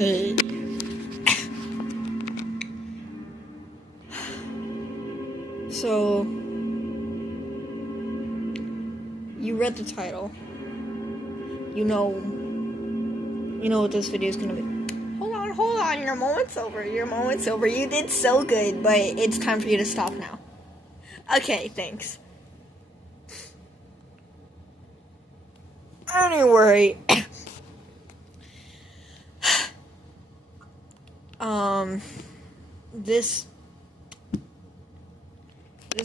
Okay. So, you read the title. You know what this video is gonna be. Hold on, your moment's over. You did so good, but it's time for you to stop now. Okay, thanks. Anyway, this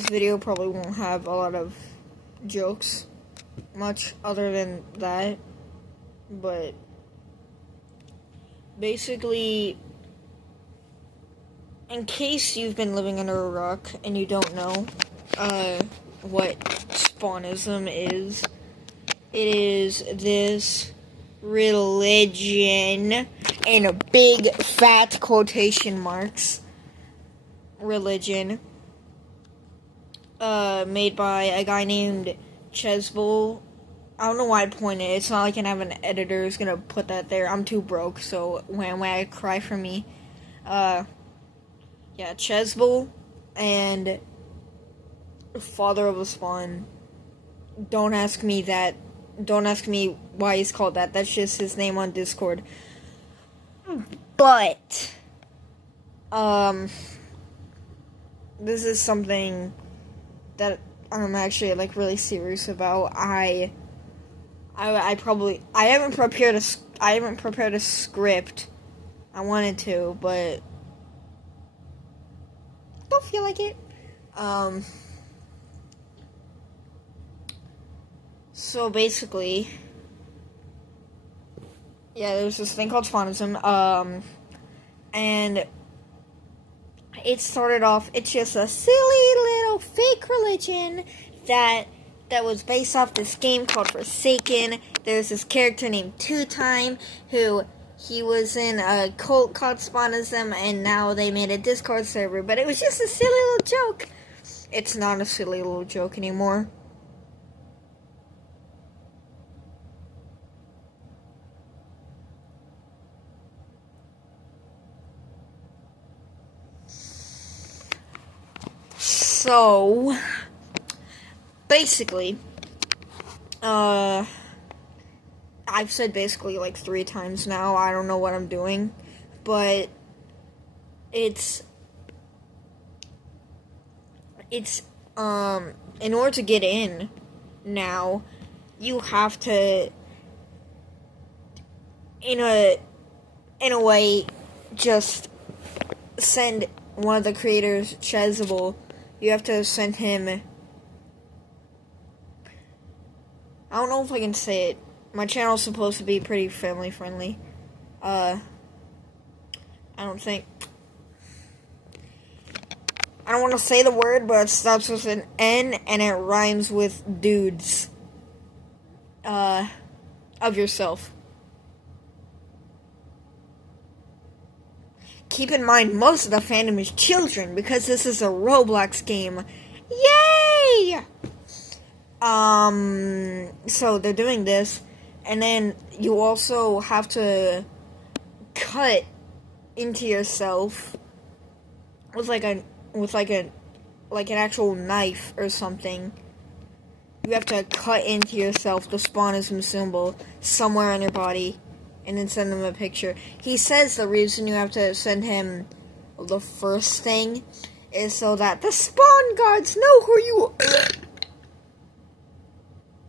video probably won't have a lot of jokes, much other than that, but basically, in case you've been living under a rock and you don't know what Spawnism is, it is this religion, in a big fat quotation marks, religion, made by a guy named Chesbull. I don't know why I pointed. It's not like I have an editor who's gonna put that there. I'm too broke, so when I cry for me. Yeah, Chesbull and Father of the Spawn. Don't ask me that. Don't ask me why he's called that. That's just his name on Discord. But, this is something that I'm actually, like, really serious about. I haven't prepared a script. I wanted to, but don't feel like it. So basically, yeah, there's this thing called Spawnism, and it started off, it's just a silly little fake religion that was based off this game called Forsaken. There's this character named Two Time, who he was in a cult called Spawnism, and now they made a Discord server, but it was just a silly little joke. It's not a silly little joke anymore. So, basically, I've said basically like 3 times now. I don't know what I'm doing, but it's in order to get in now, you have to, in a way, just send one of the creators, Chesbull. You have to send him, I don't know if I can say it. My channel's supposed to be pretty family friendly. I don't want to say the word, but it starts with an N and it rhymes with dudes. Of yourself. Keep in mind, most of the fandom is children, because this is a Roblox game. Yay! So they're doing this, and then you also have to cut into yourself with an actual knife or something. You have to cut into yourself the Spawnism symbol somewhere on your body, and then send him a picture. He says the reason you have to send him the first thing is so that the spawn guards know who you are.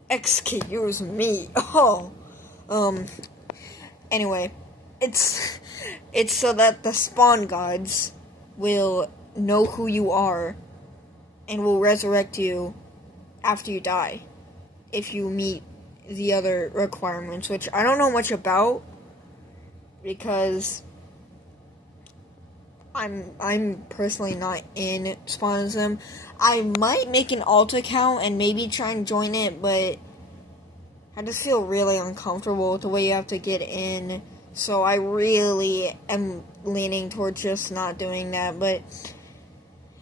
Excuse me. Anyway, it's so that the spawn guards will know who you are and will resurrect you after you die if you meet the other requirements, which I don't know much about, because I'm personally not in Spawnism. I might make an alt account and maybe try and join it, but I just feel really uncomfortable with the way you have to get in, so I really am leaning towards just not doing that. But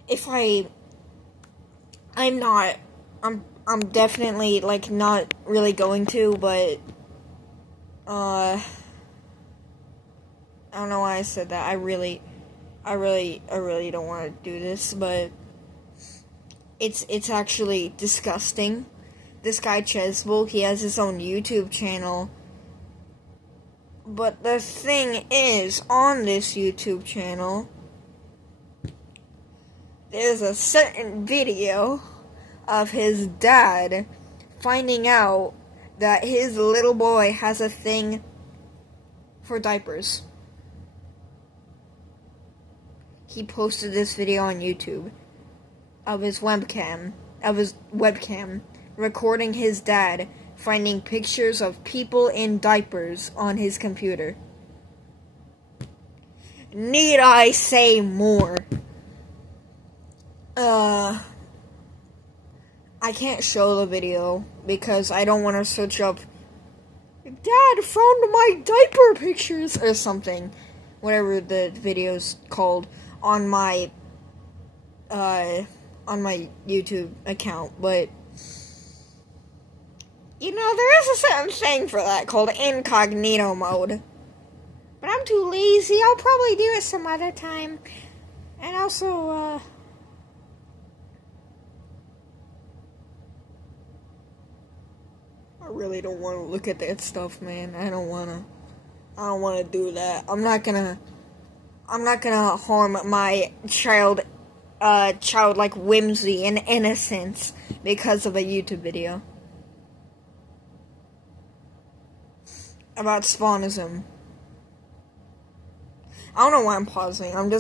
if I'm definitely, like, not really going to, but, I don't know why I said that. I really don't want to do this, but it's actually disgusting. This guy Chesbull, he has his own YouTube channel. But the thing is, on this YouTube channel, there's a certain video of his dad finding out that his little boy has a thing for diapers. He posted this video on YouTube of his webcam, recording his dad finding pictures of people in diapers on his computer. Need I say more? I can't show the video because I don't want to search up "Dad found my diaper pictures" or something, whatever the video's called, on my YouTube account. But there is a certain thing for that called incognito mode. But I'm too lazy. I'll probably do it some other time. And also, I really don't want to look at that stuff, man. I don't want to do that. I'm not gonna harm my childlike whimsy and innocence because of a YouTube video about Spawnism. I don't know why I'm pausing. I'm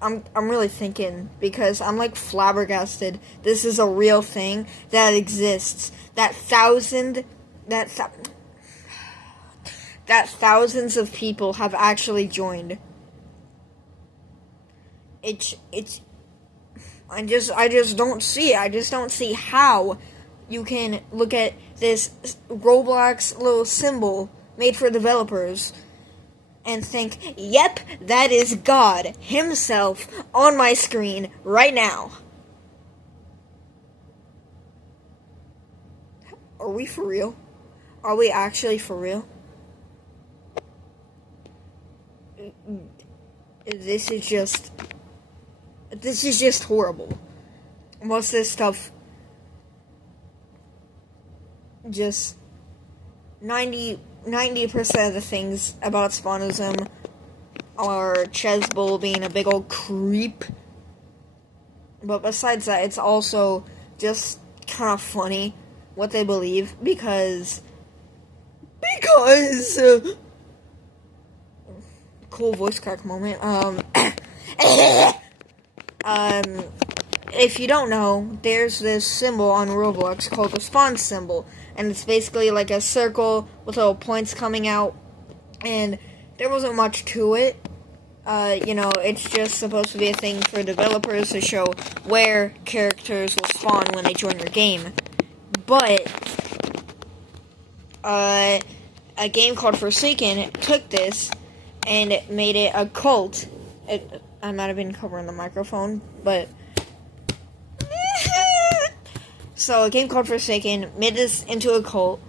I'm really thinking, because I'm like flabbergasted. This is a real thing that exists. That thousands of people have actually joined. I just don't see it. I just don't see how you can look at this Roblox little symbol made for developers and think, yep, that is God himself on my screen right now. Are we for real? Are we actually for real? This is just horrible. Most of this stuff, just 90% of the things about Spawnism are Chesbull being a big old creep. But besides that, it's also just kind of funny what they believe, because cool voice crack moment. If you don't know, there's this symbol on Roblox called the spawn symbol, and it's basically like a circle with little points coming out, and there wasn't much to it. It's just supposed to be a thing for developers to show where characters will spawn when they join your game. But a game called Forsaken took this and made it a cult. I might have been covering the microphone, but so a game called Forsaken made this into a cult,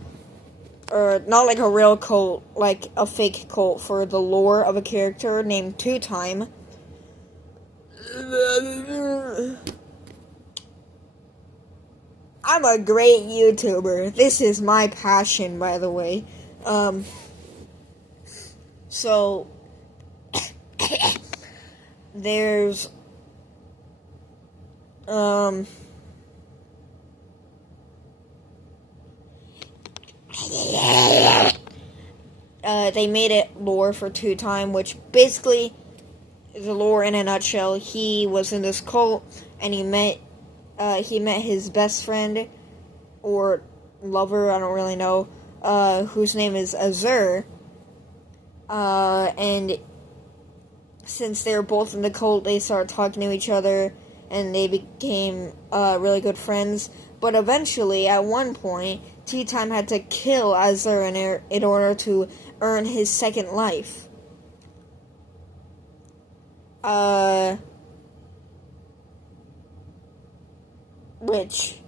or not like a real cult, like a fake cult for the lore of a character named Two Time. I'm a great YouTuber. This is my passion, by the way. So there's they made it lore for Two Time, which basically is the lore in a nutshell. He was in this cult, and he met his best friend, or lover, I don't really know, whose name is Azur, and since they were both in the cult, they started talking to each other, and they became really good friends. But eventually, at one point, Tea Time had to kill Azur in order to earn his second life. Which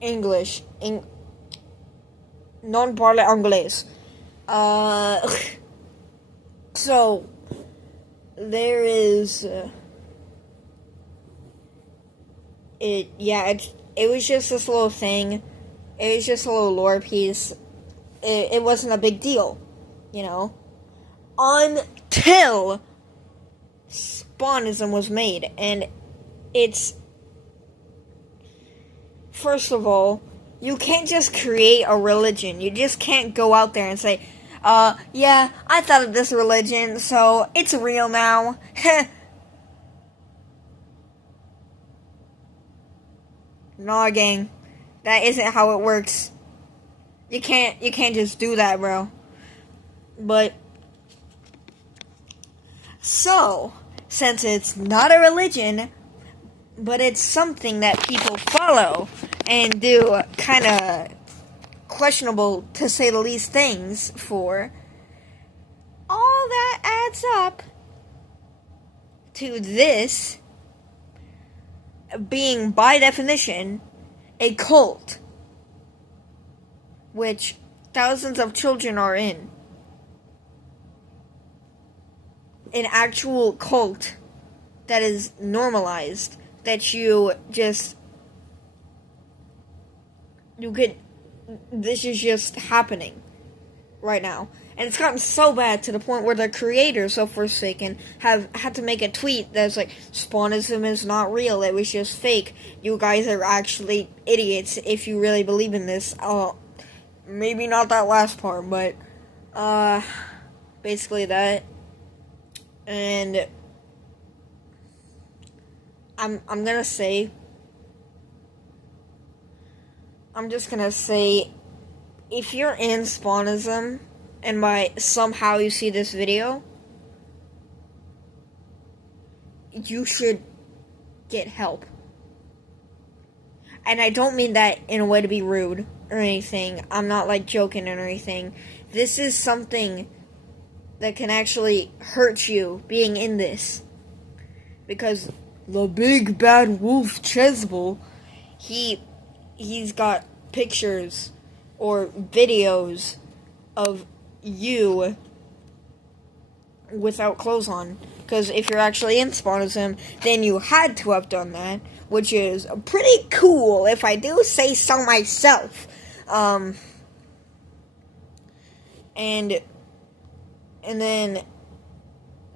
English. Non parle anglais. So, there is, it was just this little thing. It was just a little lore piece. It wasn't a big deal, you know? Until Spawnism was made, and it's, first of all, you can't just create a religion. You just can't go out there and say, yeah, I thought of this religion, so it's real now. Nah, gang. That isn't how it works. You can't just do that, bro. But, so, since it's not a religion, but it's something that people follow and do kind of questionable, to say the least, things for, all that adds up to this being, by definition, a cult, which thousands of children are in. An actual cult that is normalized, that this is just happening right now. And it's gotten so bad to the point where the creators of Forsaken have had to make a tweet that's like, Spawnism is not real, it was just fake. You guys are actually idiots if you really believe in this. Maybe not that last part, but, basically that. And I'm just gonna say, if you're in Spawnism, and by somehow you see this video, you should get help. And I don't mean that in a way to be rude or anything. I'm not, like, joking or anything. This is something that can actually hurt you being in this. Because the big bad wolf Chesbel, he's got pictures or videos of you without clothes on. Because if you're actually in Spawnism, then you had to have done that, which is pretty cool, if I do say so myself. And then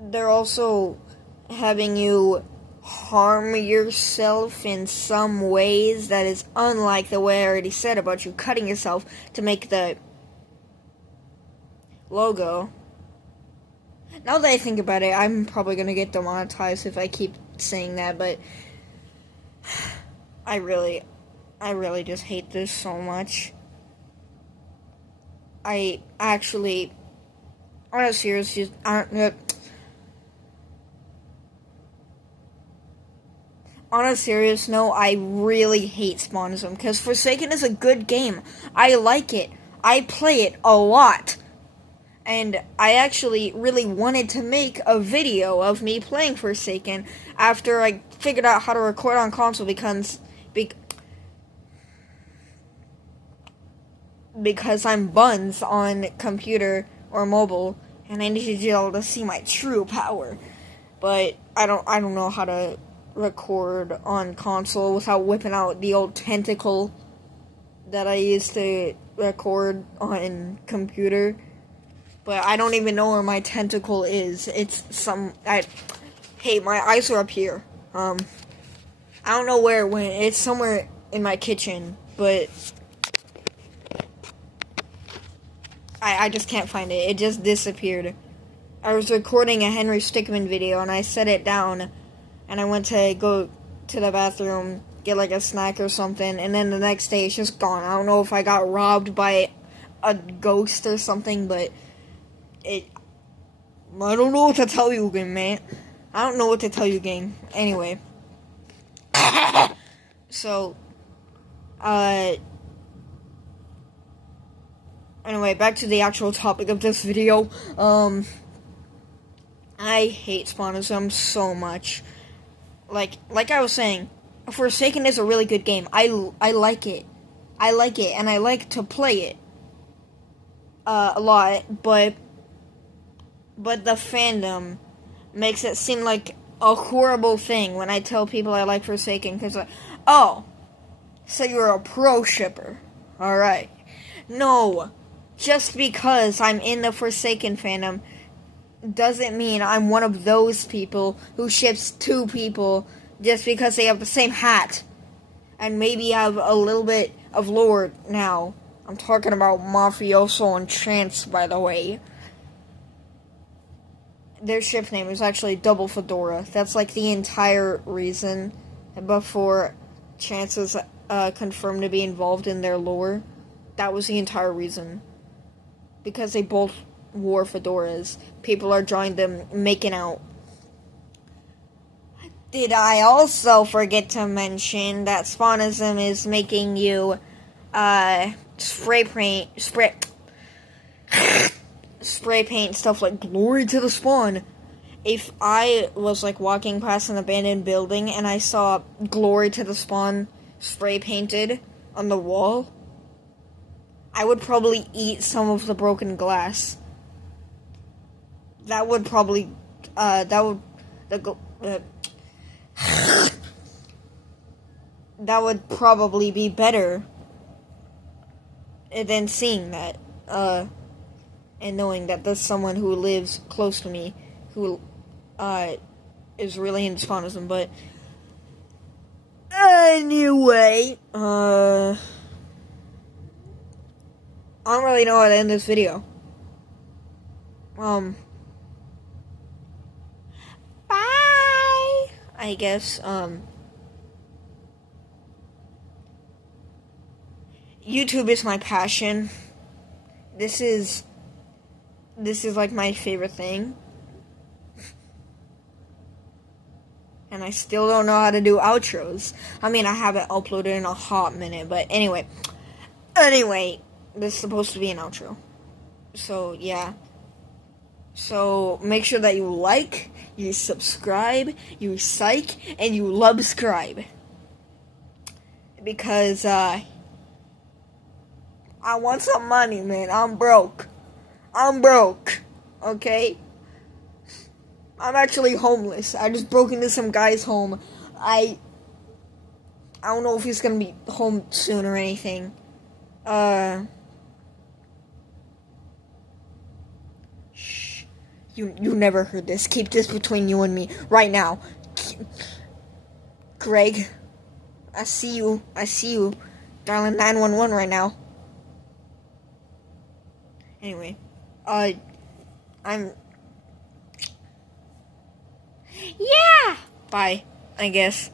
they're also having you harm yourself in some ways that is unlike the way I already said about you cutting yourself to make the logo. Now that I think about it, I'm probably gonna get demonetized if I keep saying that, but I really just hate this so much. I actually, on a serious note, I really hate Spawnism, because Forsaken is a good game. I like it. I play it a lot. And I actually really wanted to make a video of me playing Forsaken after I figured out how to record on console, because I'm buns on computer or mobile, and I needed y'all to see my true power. But I don't know how to record on console without whipping out the old tentacle that I used to record on computer. But I don't even know where my tentacle is. Hey, my eyes are up here. I don't know where it went. It's somewhere in my kitchen, but I just can't find it. It just disappeared. I was recording a Henry Stickmin video, and I set it down, and I went to go to the bathroom, get like a snack or something, and then the next day it's just gone. I don't know if I got robbed by a ghost or something, but I don't know what to tell you, man. I don't know what to tell you, gang. Anyway. So, anyway, back to the actual topic of this video. I hate Spawnism so much. Like I was saying, Forsaken is a really good game. I like it. I like it, and I like to play it a lot, but the fandom makes it seem like a horrible thing when I tell people I like Forsaken, because oh, so you're a pro shipper. Alright. No, just because I'm in the Forsaken fandom doesn't mean I'm one of those people who ships two people just because they have the same hat and maybe have a little bit of lore now. I'm talking about Mafioso and Chance, by the way. Their ship name is actually Double Fedora. That's like the entire reason before Chance was confirmed to be involved in their lore. That was the entire reason. Because they both wore fedoras. People are drawing them making out. Did I also forget to mention that Spawnism is making you spray paint stuff like Glory to the Spawn. If I was like walking past an abandoned building and I saw Glory to the Spawn spray painted on the wall, I would probably eat some of the broken glass. That would probably that would probably be better than seeing that, and knowing that there's someone who lives close to me who, is really into Spawnism. But, anyway, I don't really know how to end this video. Bye! I guess, YouTube is my passion. This is like my favorite thing. And I still don't know how to do outros. I mean, I haven't uploaded in a hot minute, but anyway, this is supposed to be an outro. So, yeah. So, make sure that you like, you subscribe, you psych, and you love-scribe. Because, I want some money, man. I'm broke. Okay? I'm actually homeless. I just broke into some guy's home. I don't know if he's gonna be home soon or anything. Shh. You never heard this. Keep this between you and me right now. Greg, I see you. Dialing 911 right now. Anyway, yeah! Bye, I guess.